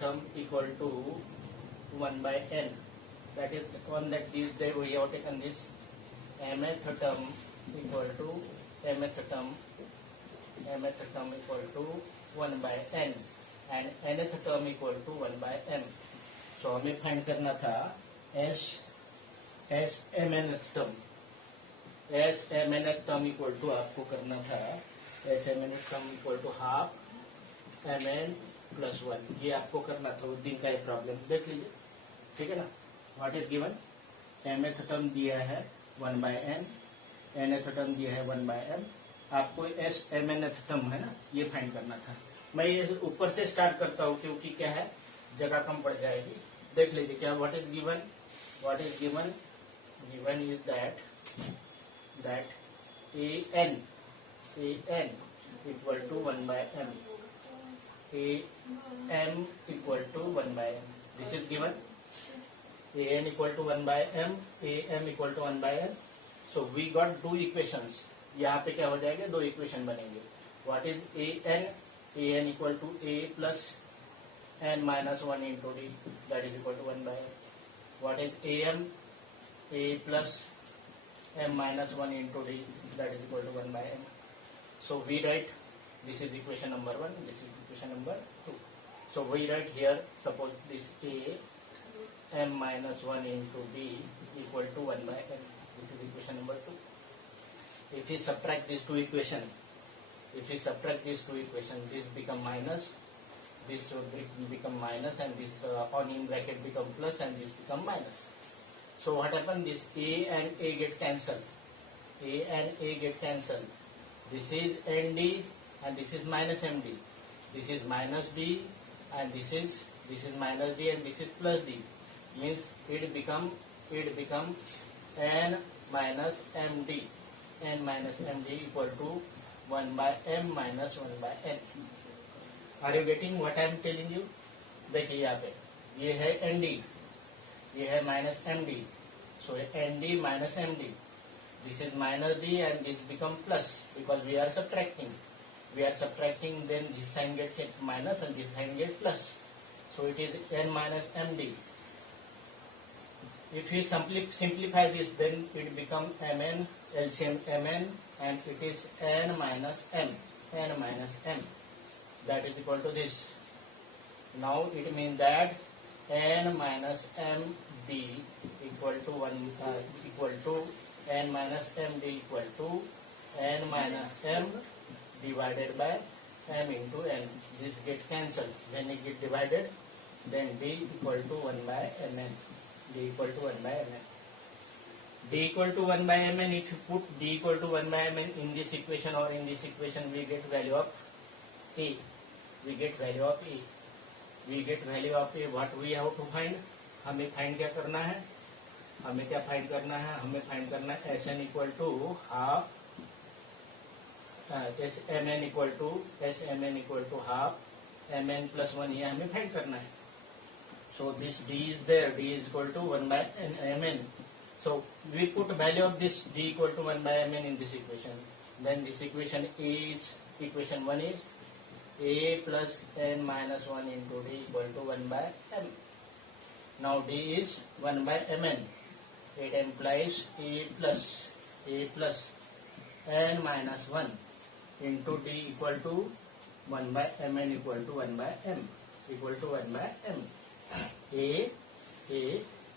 term equal to 1 by n. That is on that this day we have taken this mth term equal to mth term equal to 1 by n and nth term equal to 1 by m. So हमें find करना था S M N term equal to आपको करना था S M N term equal to half M N plus 1. ये आपको करना था उस दिन का एक प्रॉब्लम देख लीजिए, ठीक है ना. What is given, M th term दिया है 1 by N, N th term दिया है 1 बाय एम. आपको S M N th term है ना, ये फाइंड करना था. मैं ये ऊपर से स्टार्ट करता हूँ क्योंकि क्या है जगह कम पड़ जाएगी. देख लीजिए क्या what is given is that A N equal to 1 by M, A M equal to 1 by M. This is given. A N equal to 1 by M, A M equal to 1 by M. So we got 2 equations. यहाँ पे क्या हो जाएगा, 2 equation बनेंगे. What is A N equal to A plus n minus 1 into d, that is equal to 1 by m. What is am, a plus m minus 1 into d, that is equal to 1 by m. So we write, this is equation number 1, this is equation number 2. So we write here, suppose this a m minus 1 into d equal to 1 by m. This is equation number 2. If we subtract these two equations, this become minus, this will become minus, and this on in bracket become plus, and this become minus. So what happened, this a and a get cancelled. This is nd and this is minus md. This is minus d and this is minus d and this is plus d. Means it become n minus md. N minus md equal to 1 by m minus 1 by n. Are you getting what I am telling you? देखिए यहाँ पे ये है nd, ये है minus md. So nd minus md. This is minus d and this become plus because we are subtracting. Then this sign gets minus and this sign gets plus. So it is n minus md. If we simplify this, then it becomes mn, LCM mn, and it is n minus m. That is equal to this. Now it means that n minus md equal to n minus md equal to n minus m divided by m into n. This get cancelled. Then it get divided. Then d equal to 1 by mn. D equal to 1 by mn. D equal to 1 by mn. If you put d equal to 1 by mn in this equation or in this equation, we get value of a. What we have to find? हमें find क्या करना है? हमें find करना है Sn equal to half Smn equal to half Mn plus 1. ये हमें find करना है. So this d is there. D is equal to 1 by mn. So we put value of this d equal to 1 by mn in this equation. Then this equation 1 is a plus n minus 1 into d equal to 1 by m. Now d is 1 by mn. It implies a plus n minus 1 into d equal to 1 by mn equal to 1 by m. A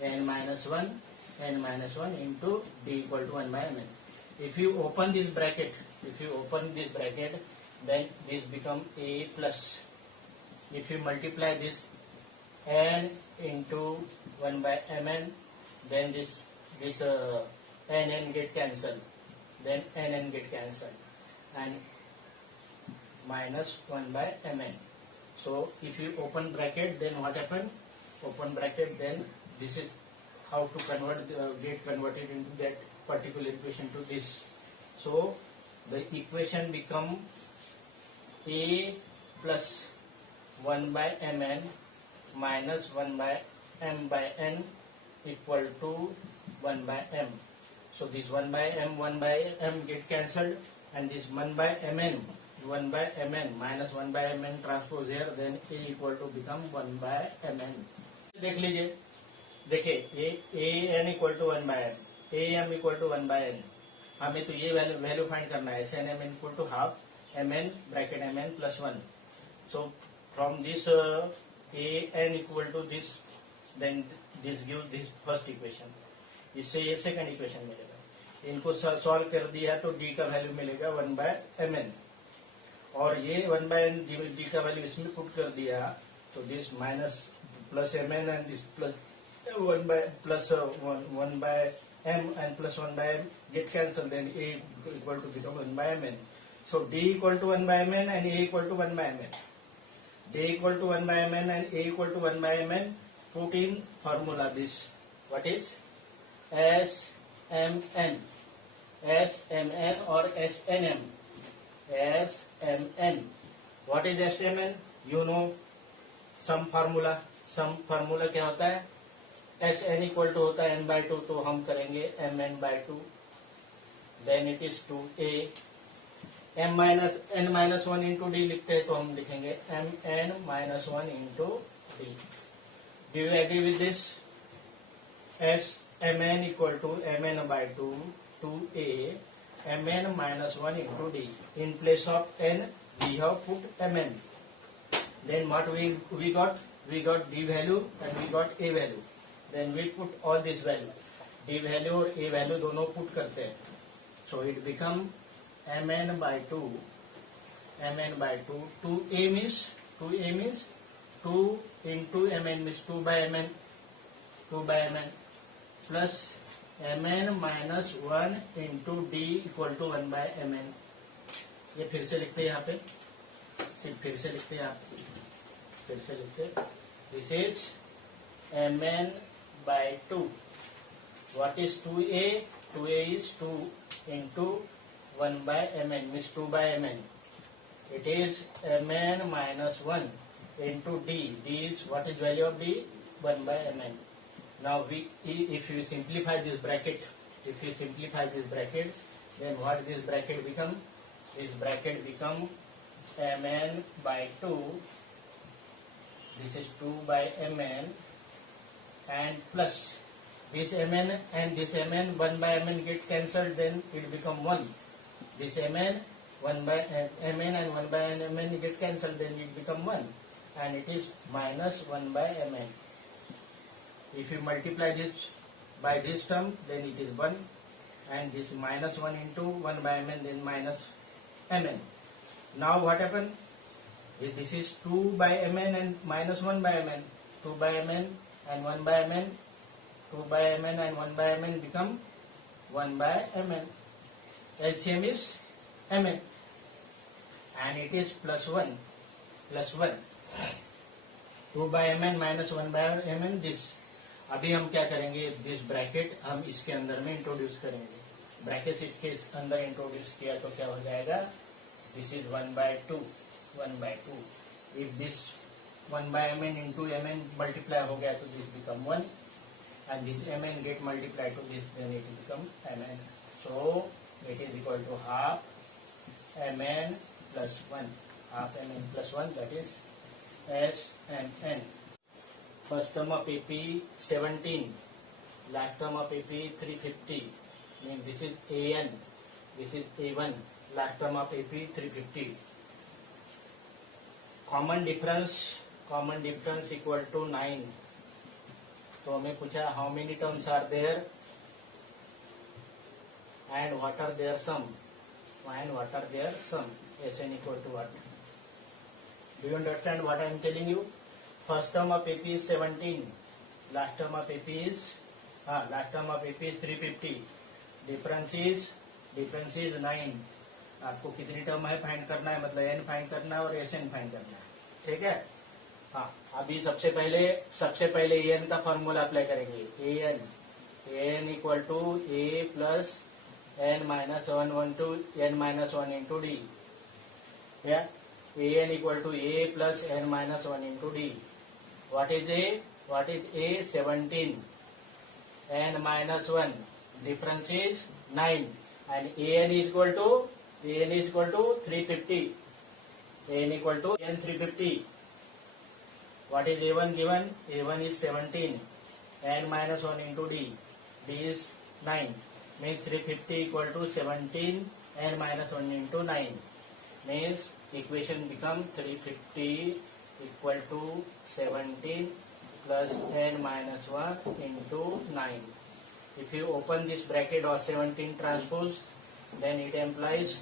n minus 1 into d equal to 1 by mn. If you open this bracket, then this become a plus. If you multiply this n into 1 by mn, then this nn get cancelled. And minus 1 by mn. So if you open bracket, then what happen? Then this is how to get converted into that particular equation to this. So the equation become a plus 1 by mn minus 1 by m by n equal to 1 by m. So this 1 by m get cancelled, and this 1 by mn 1 by mn minus 1 by mn transpose here, then A equal to become 1 by mn. देख लीजिए, देखिए A N equal to 1 by N, A M equal to 1 by N. हमें तो ये value find करना है. S N M N equal to half M N bracket M N plus 1. So from this A N equal to this, then this give this first equation. इससे ये second equation मिलेगा. इनको solve कर दिया तो D का value मिलेगा 1 by M N, और ये 1 बाय एन डी का वैल्यू इसमें पुट कर दिया तो this minus plus M N and this plus 1 by plus 1 by m and plus 1 by m get cancelled, then A equal to become 1 by mn. So D equal to 1 by mn and A equal to 1 by mn. D equal to 1 by mn and A equal to 1 by mn. Put in formula this. What is SMN? SMN or SNM? SMN. What is SMN? You know some formula. Some formula क्या होता है? S N equal to होता है N by to, तो हम करेंगे M N by two, then it is two A M minus N minus 1 into D लिखते हैं तो हम लिखेंगे M N minus 1 into D. Do you agree with this? S M N equal to M N by two two A M N minus 1 into D. In place of N we have put M N. Then what we got d value and we got a value. Then we put all this value, d value और a value दोनों put करते हैं. So it become mn by 2, mn by 2. 2a means 2 into mn means 2 by mn plus mn minus 1 into d equal to 1 by mn. ये फिर से लिखते हैं यहाँ पे, सिर्फ फिर से लिखते हैं यहाँ पे, फिर से लिखते. This is mn by 2. What is 2a? 2a is 2 into 1 by mn means 2 by mn. It is mn minus 1 into d. D is, what is value of d? 1 by mn. Now if you simplify this bracket, then what this bracket become? This bracket become mn by 2. This is 2 by mn and plus this mn and this mn, 1 by mn get cancelled, then it become 1. This mn, 1 by mn and 1 by mn get cancelled, then it become 1, and it is minus 1 by mn. If you multiply this by this term, then it is 1, and this minus 1 into 1 by mn, then minus mn. Now what happened? This is 2 by mn and minus 1 by mn. 2 by mn and 1 by mn. 2 by mn and 1 by mn become 1 by mn. LCM is mn. And it is plus 1. 2 by mn minus 1 by mn this. अभी हम क्या करेंगे? This bracket हम इसके अंदर में introduce करेंगे. Bracket इसके अंदर इंट्रोड्यूस किया तो क्या हो जाएगा? This is 1 by 2. 1 by 2. If this 1 by mn into mn multiply हो गया तो this become 1, and this mn get multiplied to this, then it become mn. So it is equal to half mn plus 1. Half mn plus 1, that is SMN. First term of AP 17, last term of AP 350. Means this is AN, this is A1, last term of AP 350. Common difference equal to 9. तो हमें पूछा how many terms are there and what are their sum. Sn equal to what? Do you understand what I am telling you? First term of AP is 17. Last term of AP is 350. Difference is 9. आपको कितनी term है find करना है, मतलब N find करना है और S N find करना है. ठीक है. हाँ, अभी सबसे पहले एन का फॉर्मूला अप्लाई करेंगे. N equal to A plus N minus 1 to N minus 1 into D. N equal to A plus N minus 1 into D. What is A? 17. N minus 1. Difference is 9, and an is equal to 350. an equal to n 350. What is a1 given? A1 is 17. N minus 1 into d. D is 9. Means 350 equal to 17 n minus 1 into 9. Means equation become 350 equal to 17 plus n minus 1 into 9. If you open this bracket or 17 transpose, then it implies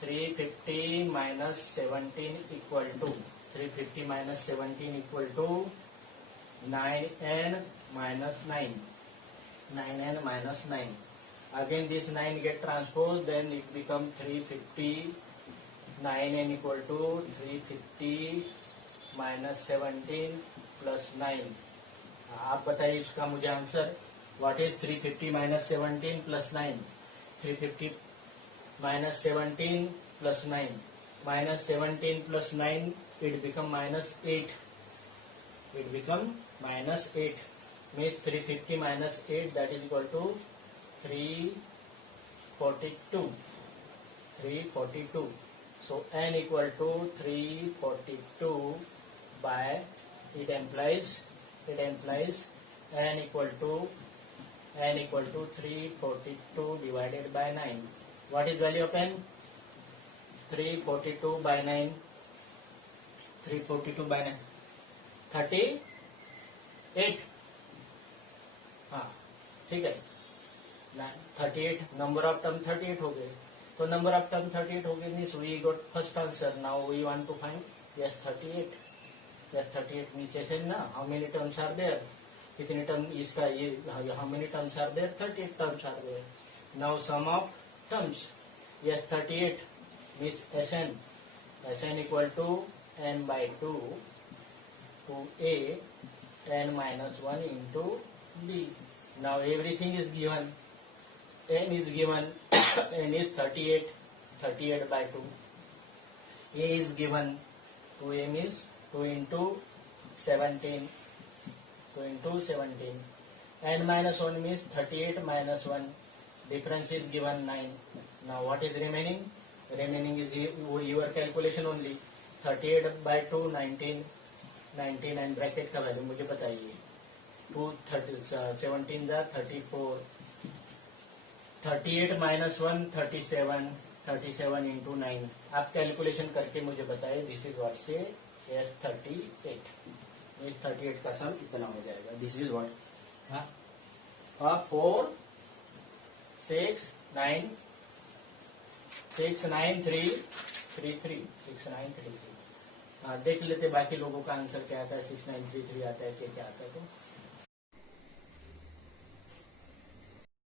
350 minus 17 equal to 350 minus 17 equal to 9n minus 9. 9n minus 9. Again this 9 get transposed, then it become 350. 9n equal to 350 minus 17 plus 9. आप बताइए इसका मुझे answer. What is 350 minus 17 plus 9? 350 minus 17 plus 9. Minus 17 plus 9, it become minus 8. It become minus 8. Means 350 minus 8, that is equal to 342. 342. So n equal to 342 by, it implies n equal to 342 divided by 9. What is value of n? 342 by 9. 342 by 9. 38. हाँ ठीक है. 38 number of term 38 हो गए. तो number of term 38 हो गए means we got first answer. Now we want to find yes 38. Yes 38 means yes and ना. How many terms are there? कितने term इसका ये how many terms are there? 38 terms are there. Now sum of terms. Yes 38 means Sn. Sn equal to n by 2 to a n minus 1 into b. Now everything is given. N is given. N is 38. 38 by 2. A is given. 2m is 2 into 17. 2 into 17. N minus 1 means 38 minus 1. Difference is given 9. Now what is remaining? Remaining is your calculation only. 38 by 2 19. 19 and bracket का value मुझे बताइए. 17 जा 34. 38 minus 1 37. 37 into 9. आप calculation करके मुझे बताइए. This is what से yes 38. इस 38 का सम इतना हो जाएगा. This is what. हाँ 4 6 9 6 9 3 3 3 6 9 3 3. देख लेते बाकी लोगों का आंसर क्या आता है. 6933 आता है क्या आता है. तो